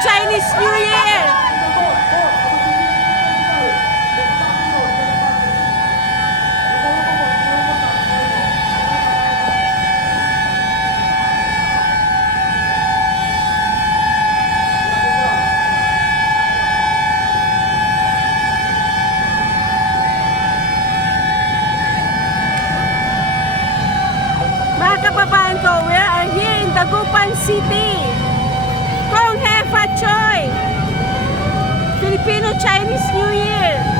Chinese New Year! Mga kababayan ko, we are here in Dagupan City. Kong He Fat Choi, Filipino Chinese New Year.